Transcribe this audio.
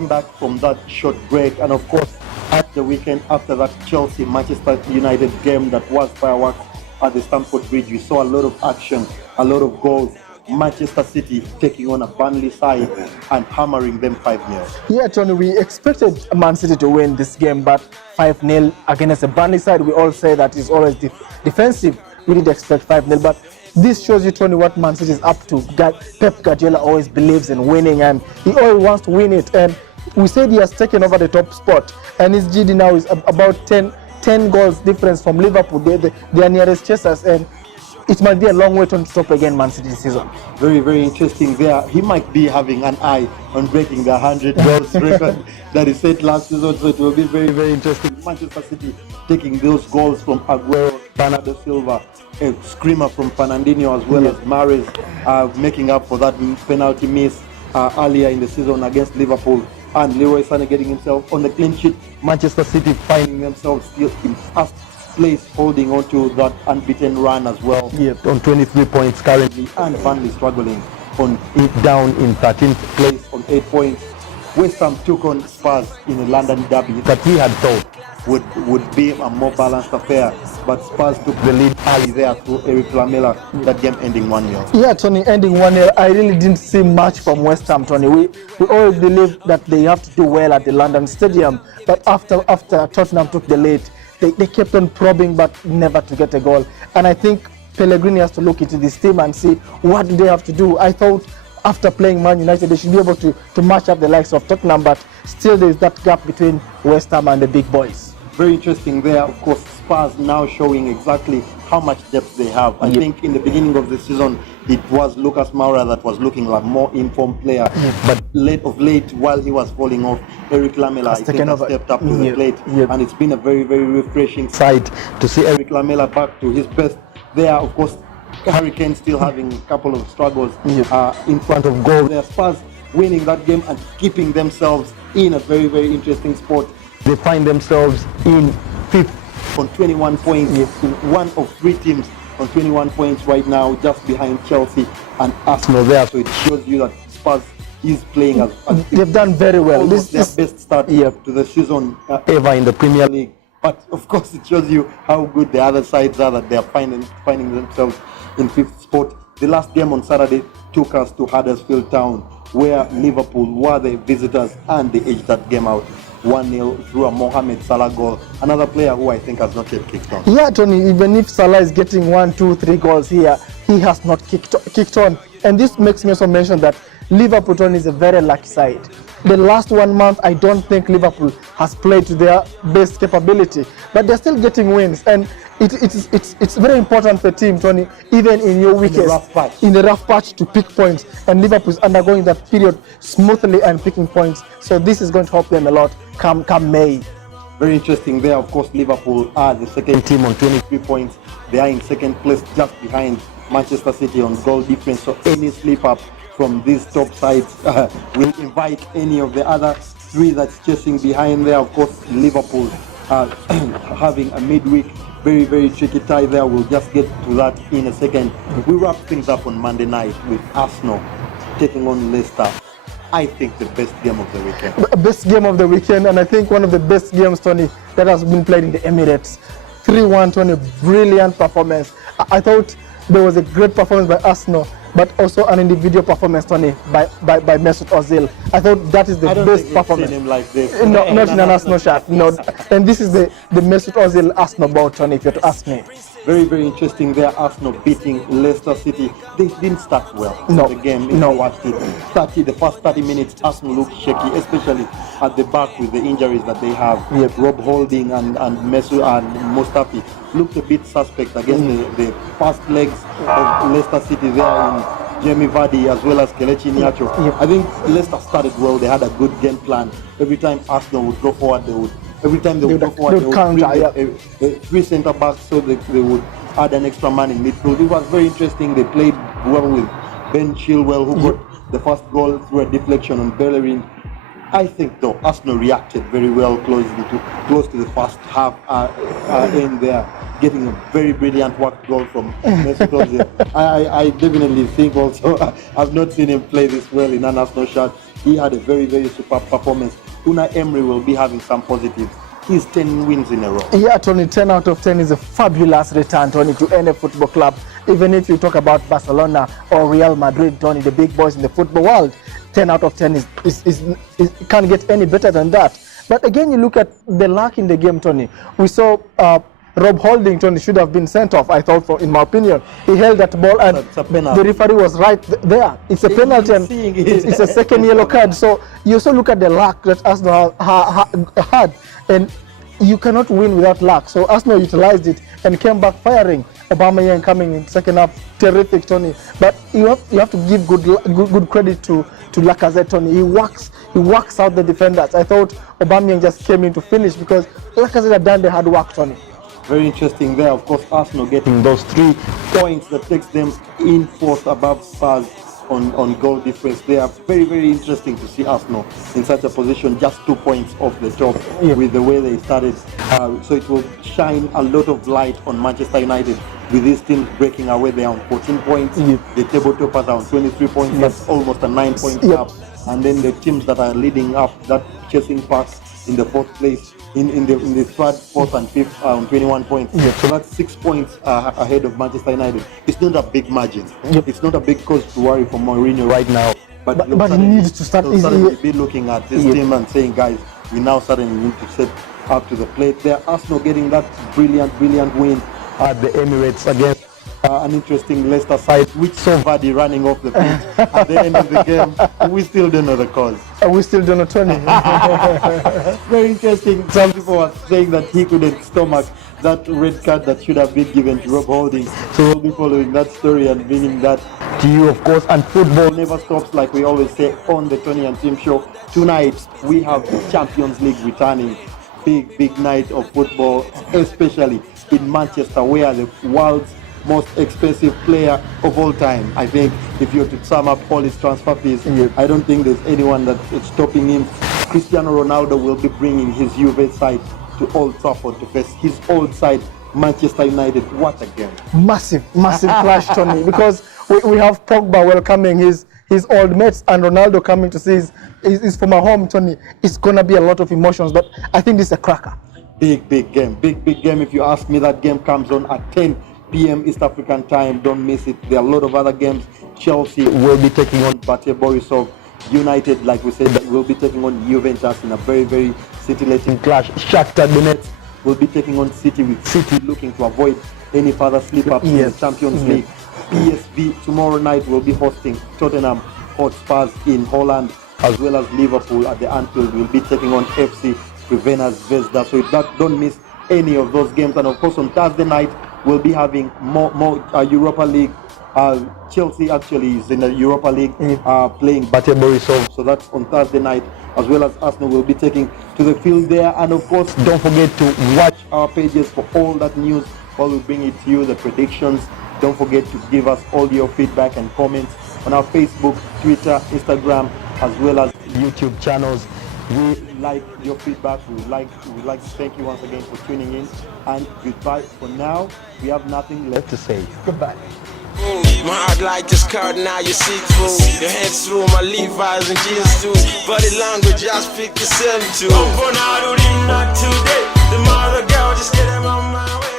come back from that short break, and of course, at the weekend after that Chelsea-Manchester United game that was fireworks at the Stamford Bridge, we saw a lot of action, a lot of goals. Manchester City taking on a Burnley side and hammering them 5-0. Yeah, Tony, we expected Man City to win this game, but 5-0 against a Burnley side, we all say that is always defensive. We didn't expect 5-0, but this shows you, Tony, what Man City is up to. Pep Guardiola always believes in winning, and he always wants to win it. And we said he has taken over the top spot, and his GD now is about 10 goals difference from Liverpool. They are nearest chasers, and it might be a long way to stop again Man City this season. Very, very interesting there. He might be having an eye on breaking the 100 goals record that he set last season, so it will be very, very interesting. Manchester City taking those goals from Aguero, Bernardo Silva, a screamer from Fernandinho, as well as Mahrez, making up for that penalty miss earlier in the season against Liverpool, and Leroy Sané getting himself on the clean sheet. Manchester City finding themselves still in first place, holding on to that unbeaten run as well. Yep. On 23 points currently, and Burnley struggling down in 13th place on 8 points. West Ham took on Spurs in a London derby that we had thought would be a more balanced affair, but Spurs took the lead early there through Eric Lamela, that game ending 1-0. Yeah, Tony, ending 1-0. I really didn't see much from West Ham, Tony. We always believe that they have to do well at the London Stadium, but after Tottenham took the lead, they kept on probing but never to get a goal. And I think Pellegrini has to look into this team and see what do they have to do. I thought after playing Man United, they should be able to match up the likes of Tottenham, but still there is that gap between West Ham and the big boys. Very interesting there. Of course, Spurs now showing exactly how much depth they have. I think in the beginning of the season, it was Lucas Moura that was looking like more informed player. But late, while he was falling off, Eric Lamela has stepped up to the plate. And it's been a very, very refreshing sight to see Eric Lamela back to his best there. Of course, Harry Kane still having a couple of struggles in front of goal. Their Spurs winning that game and keeping themselves in a very, very interesting spot. They find themselves in 5th on 21 points. One of 3 teams on 21 points right now, just behind Chelsea and Arsenal there. So it shows you that Spurs is playing as they've done very well. This is their best start to the season ever in the Premier League. But of course, it shows you how good the other sides are, that they are finding themselves in 5th spot. The last game on Saturday took us to Huddersfield Town, where Liverpool were the visitors and they edged that game out 1-0 through a Mohamed Salah goal. Another player who I think has not yet kicked on. Yeah, Tony, even if Salah is getting 1, 2, 3 goals here, he has not kicked on. And this makes me also mention that Liverpool, Tony, is a very lucky side. The last 1 month, I don't think Liverpool has played to their best capability, but they're still getting wins. And it's very important for a team, Tony, even in your weakest, in the rough patch, to pick points. And Liverpool is undergoing that period smoothly and picking points. So this is going to help them a lot come May. Very interesting there. Of course, Liverpool are the second team on 23 points. They are in second place, just behind Manchester City on goal difference. So any slip up from these top sides will invite any of the other 3 that's chasing behind there. Of course, Liverpool having a midweek very, very tricky tie there. We'll just get to that in a second. We wrap things up on Monday night with Arsenal taking on Leicester. I think the best game of the weekend. Best game of the weekend, and I think one of the best games, Tony, that has been played in the Emirates. 3-1, Tony, brilliant performance. I thought there was a great performance by Arsenal, but also an individual performance, Tony, by Mesut Ozil. I thought that is the best performance. Seen him like this. No, not in an Arsenal shirt. No, and this is the Mesut Ozil Arsenal ball, Tony, if you have to ask me. Very, very interesting there. Arsenal beating Leicester City. They didn't start well in the game. If you watched it, the first 30 minutes, Arsenal looked shaky, especially at the back with the injuries that they have. Rob Holding and Mesut and Mustafi looked a bit suspect against the first legs of Leicester City there in Jamie Vardy as well as Kelechi Iheanacho. I think Leicester started well. They had a good game plan. Every time Arsenal would go forward, they would bring 3 centre backs, so they would add an extra man in midfield. It was very interesting. They played well with Ben Chilwell, who got the first goal through a deflection on Bellerin. I think though Arsenal reacted very well close to the first half end there, getting a very brilliant work goal from Mesut Ozil. I definitely think also I've not seen him play this well in an Arsenal shirt He had a very, very superb performance. Unai Emery will be having some positives. He's 10 wins in a row. Yeah, Tony, 10 out of 10 is a fabulous return, Tony, to any football club. Even if you talk about Barcelona or Real Madrid, Tony, the big boys in the football world, 10 out of 10 is can't get any better than that. But again, you look at the luck in the game, Tony. We saw Rob Holding, Tony, should have been sent off, I thought, in my opinion. He held that ball and the referee was right there. It's a penalty and it's a second yellow card. So you also look at the luck that Arsenal had, and you cannot win without luck. So Arsenal utilized it and came back firing. Aubameyang coming in second half, terrific, Tony. But you have to give good credit to Lacazette, Tony. He works out the defenders. I thought Aubameyang just came in to finish because Lacazette had done the hard work, Tony. Very interesting there. Of course, Arsenal getting those 3 points that takes them in fourth above Spurs on goal difference. They are very, very interesting to see Arsenal in such a position, just 2 points off the top with the way they started. So it will shine a lot of light on Manchester United with these teams breaking away. They are on 14 points. The table toppers are on 23 points. That's almost a 9-point gap. And then the teams that are leading up, that chasing pass in the fourth place, in the third, fourth, and fifth are on 21 points. So that's 6 points ahead of Manchester United. It's not a big margin. It's not a big cause to worry for Mourinho right now. But he needs to start. Suddenly be looking at this team and saying, guys, we now suddenly need to set up to the plate. There, Arsenal getting that brilliant win at the Emirates against an interesting Leicester side, which saw Vardy running off the pitch at the end of the game. We still don't know the cause. We still don't know, Tony. Very interesting. Some people were saying that he couldn't stomach that red card that should have been given to Rob Holding. So we'll be following that story and bringing that to you, of course. And football never stops, like we always say on the Tonny and Tim show. Tonight we have the Champions League returning. Big night of football, especially in Manchester, where the world's most expensive player of all time. I think if you were to sum up all his transfer fees, I don't think there's anyone that is stopping him. Cristiano Ronaldo will be bringing his Juve side to Old Trafford to face his old side, Manchester United. What a game. Massive clash, Tony, because we have Pogba welcoming his old mates and Ronaldo coming to see his former home, Tony. It's going to be a lot of emotions, but I think this is a cracker. Big game. Big game. If you ask me, that game comes on at 10 p.m. East African time. Don't miss it. There are a lot of other games. Chelsea will be taking on Bate Borisov. United, like we said, will be taking on Juventus in a very scintillating clash. Shakhtar Donetsk will be taking on City, with City looking to avoid any further slip-ups in the Champions League. PSV tomorrow night will be hosting Tottenham Hotspurs in Holland, as well as Liverpool at the Anfield will be taking on FC Crvena Zvezda. So don't miss any of those games. And of course on Thursday night we'll be having more Europa League. Chelsea actually is in the Europa League playing Bate Borisov. So that's on Thursday night, as well as Arsenal will be taking to the field there. And of course, don't forget to watch our pages for all that news while we bring it to you, the predictions. Don't forget to give us all your feedback and comments on our Facebook, Twitter, Instagram, as well as YouTube channels. We like your feedback. We would like to thank you once again for tuning in. And goodbye for now. We have nothing left to say. Goodbye. My heart like this card, now you see through. Your hands through my Levi's and jeans too. Body language, I speak yourself too. Oh, for now, not today. The mother girl just get him on my way.